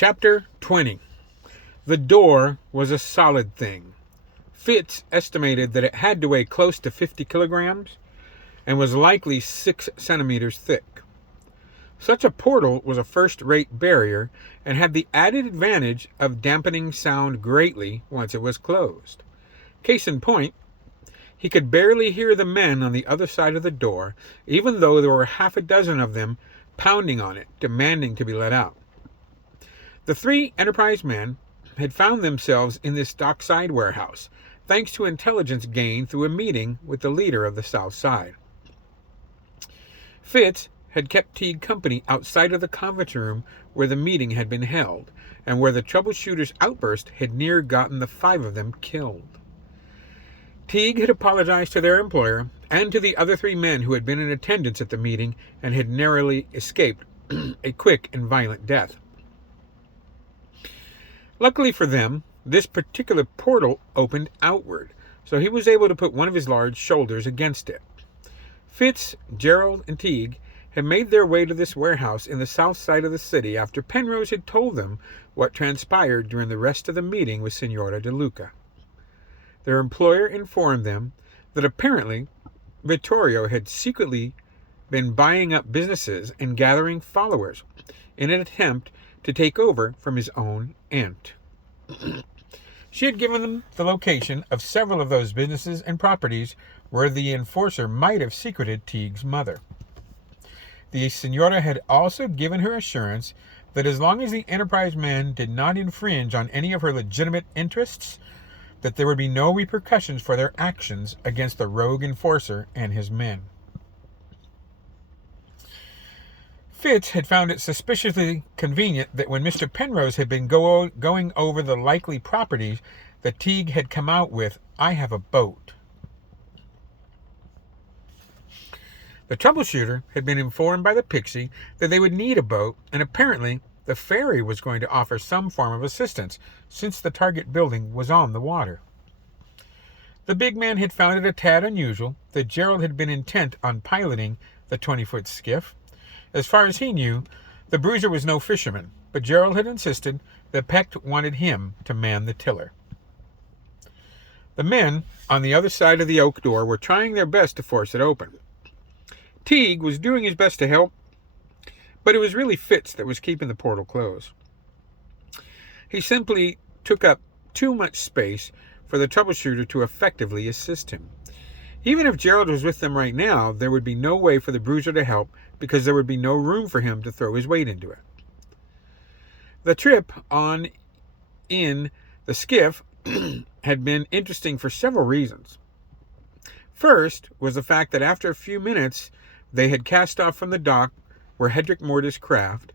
Chapter 20. The door was a solid thing. Fitz estimated that it had to weigh close to 50 kilograms and was likely 6 centimeters thick. Such a portal was a first-rate barrier and had the added advantage of dampening sound greatly once it was closed. Case in point, he could barely hear the men on the other side of the door, even though there were half a dozen of them pounding on it, demanding to be let out. The three Enterprise men had found themselves in this dockside warehouse, thanks to intelligence gained through a meeting with the leader of the South Side. Fitz had kept Teague company outside of the conference room where the meeting had been held, and where the troubleshooter's outburst had near gotten the 5 of them killed. Teague had apologized to their employer and to the other 3 men who had been in attendance at the meeting and had narrowly escaped a quick and violent death. Luckily for them, this particular portal opened outward, so he was able to put one of his large shoulders against it. Fitz, Gerald, and Teague had made their way to this warehouse in the south side of the city after Penrose had told them what transpired during the rest of the meeting with Senora De Luca. Their employer informed them that apparently Vittorio had secretly been buying up businesses and gathering followers in an attempt to take over from his own aunt. She had given them the location of several of those businesses and properties where the enforcer might have secreted Teague's mother. The Senora had also given her assurance that as long as the Enterprise men did not infringe on any of her legitimate interests, that there would be no repercussions for their actions against the rogue enforcer and his men. Fitz had found it suspiciously convenient that when Mr. Penrose had been going over the likely properties, that Teague had come out with, "I have a boat." The troubleshooter had been informed by the Pixie that they would need a boat, and apparently the ferry was going to offer some form of assistance, since the target building was on the water. The big man had found it a tad unusual that Gerald had been intent on piloting the 20-foot skiff. As far as he knew, the Bruiser was no fisherman, but Gerald had insisted that Peck wanted him to man the tiller. The men on the other side of the oak door were trying their best to force it open. Teague was doing his best to help, but it was really Fitz that was keeping the portal closed. He simply took up too much space for the troubleshooter to effectively assist him. Even if Gerald was with them right now, there would be no way for the Bruiser to help because there would be no room for him to throw his weight into it. The trip on in the skiff had been interesting for several reasons. First was the fact that after a few minutes they had cast off from the dock where Hedrick moored his craft,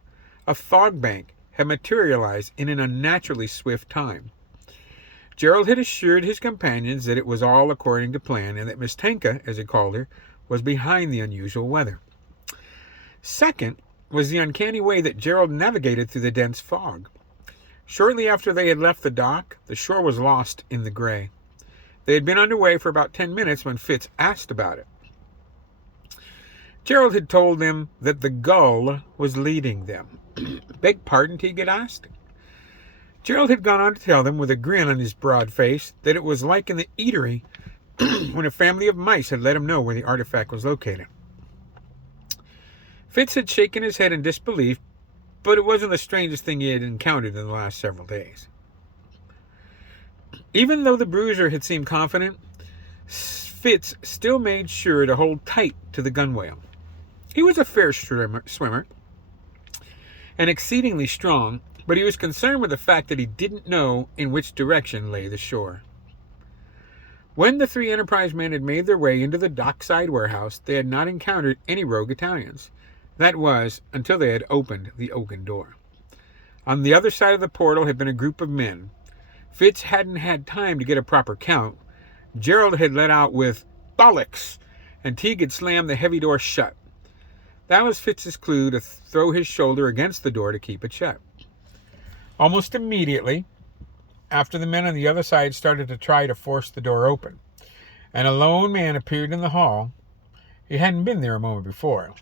a fog bank had materialized in an unnaturally swift time. Gerald had assured his companions that it was all according to plan and that Miss Tenka, as he called her, was behind the unusual weather. Second was the uncanny way that Gerald navigated through the dense fog. Shortly after they had left the dock, the shore was lost in the gray. They had been underway for about 10 minutes when Fitz asked about it. Gerald had told them that the Gull was leading them. "Beg pardon?" Teague had asked. Gerald had gone on to tell them with a grin on his broad face that it was like in the eatery when a family of mice had let him know where the artifact was located. Fitz had shaken his head in disbelief, but it wasn't the strangest thing he had encountered in the last several days. Even though the Bruiser had seemed confident, Fitz still made sure to hold tight to the gunwale. He was a fair swimmer and exceedingly strong, but he was concerned with the fact that he didn't know in which direction lay the shore. When the 3 Enterprise men had made their way into the dockside warehouse, they had not encountered any rogue Italians. That was, until they had opened the oaken door. On the other side of the portal had been a group of men. Fitz hadn't had time to get a proper count. Gerald had let out with "bollocks," and Teague had slammed the heavy door shut. That was Fitz's clue to throw his shoulder against the door to keep it shut. Almost immediately, after the men on the other side started to try to force the door open, and a lone man appeared in the hall. He hadn't been there a moment before.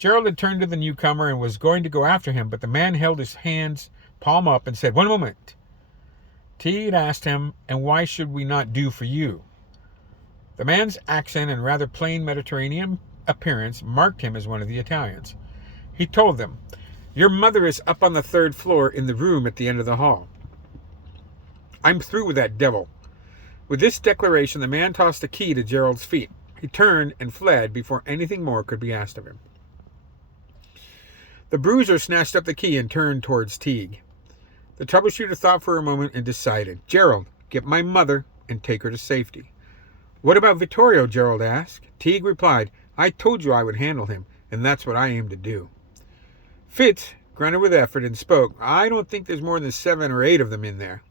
Gerald had turned to the newcomer and was going to go after him, but the man held his hands palm up, and said, "One moment." Teague asked him, "And why should we not do for you?" The man's accent and rather plain Mediterranean appearance marked him as one of the Italians. He told them, "Your mother is up on the 3rd floor in the room at the end of the hall. I'm through with that devil." With this declaration, the man tossed the key to Gerald's feet. He turned and fled before anything more could be asked of him. The bruiser snatched up the key and turned towards Teague. The troubleshooter thought for a moment and decided, "Gerald, get my mother and take her to safety." "What about Vittorio?" Gerald asked. Teague replied, "I told you I would handle him, and that's what I aim to do." Fitz grunted with effort and spoke, "I don't think there's more than 7 or 8 of them in there."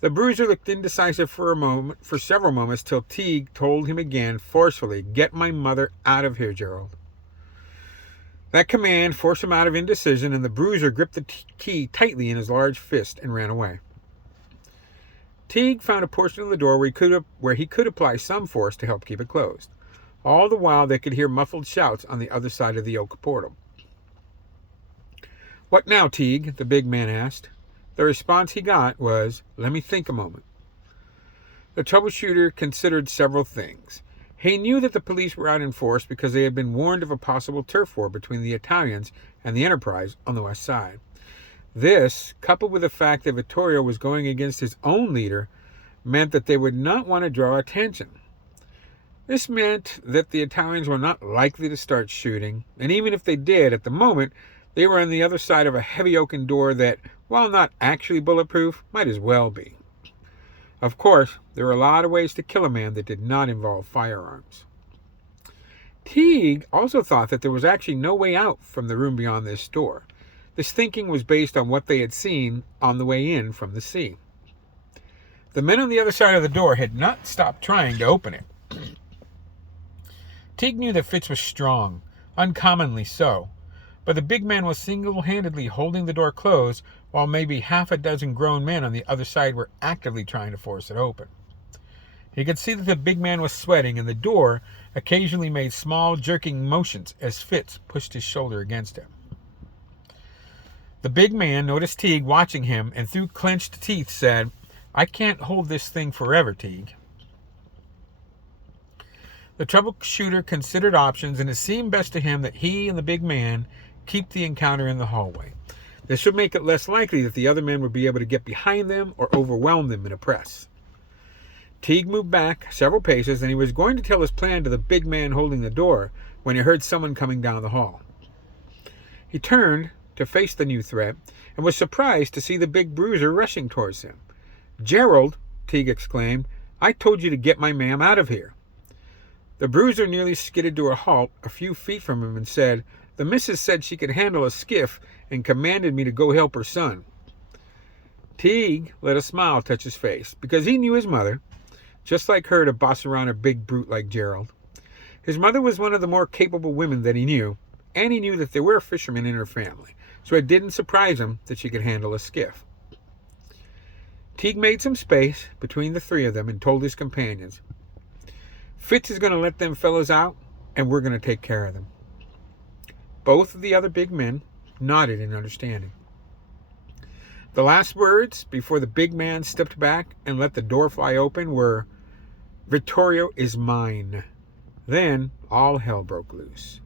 The bruiser looked indecisive for several moments, till Teague told him again forcefully, "Get my mother out of here, Gerald." That command forced him out of indecision, and the bruiser gripped the key tightly in his large fist and ran away. Teague found a portion of the door where he could apply some force to help keep it closed. All the while they could hear muffled shouts on the other side of the oak portal. "What now, Teague?" the big man asked. The response he got was, "Let me think a moment." The troubleshooter considered several things. He knew that the police were out in force because they had been warned of a possible turf war between the Italians and the Enterprise on the west side. This, coupled with the fact that Vittorio was going against his own leader, meant that they would not want to draw attention. This meant that the Italians were not likely to start shooting, and even if they did, at the moment, they were on the other side of a heavy oaken door that, while not actually bulletproof, might as well be. Of course, there were a lot of ways to kill a man that did not involve firearms. Teague also thought that there was actually no way out from the room beyond this door. This thinking was based on what they had seen on the way in from the sea. The men on the other side of the door had not stopped trying to open it. Teague knew that Fitz was strong, uncommonly so, but the big man was single-handedly holding the door closed while maybe half a dozen grown men on the other side were actively trying to force it open. He could see that the big man was sweating, and the door occasionally made small jerking motions as Fitz pushed his shoulder against him. The big man noticed Teague watching him and through clenched teeth said, "I can't hold this thing forever, Teague." The troubleshooter considered options, and it seemed best to him that he and the big man keep the encounter in the hallway. This would make it less likely that the other men would be able to get behind them or overwhelm them in a press. Teague moved back several paces, and he was going to tell his plan to the big man holding the door when he heard someone coming down the hall. He turned to face the new threat and was surprised to see the big bruiser rushing towards him. "Gerald," Teague exclaimed, "I told you to get my ma'am out of here." The bruiser nearly skidded to a halt a few feet from him and said, "The missus said she could handle a skiff and commanded me to go help her son." Teague let a smile touch his face, because he knew his mother, just like her, to boss around a big brute like Gerald. His mother was one of the more capable women that he knew, and he knew that there were fishermen in her family, so it didn't surprise him that she could handle a skiff. Teague made some space between the 3 of them and told his companions, "Fitz is going to let them fellows out, and we're going to take care of them." Both of the other big men nodded in understanding. The last words before the big man stepped back and let the door fly open were, "Vittorio is mine." Then all hell broke loose.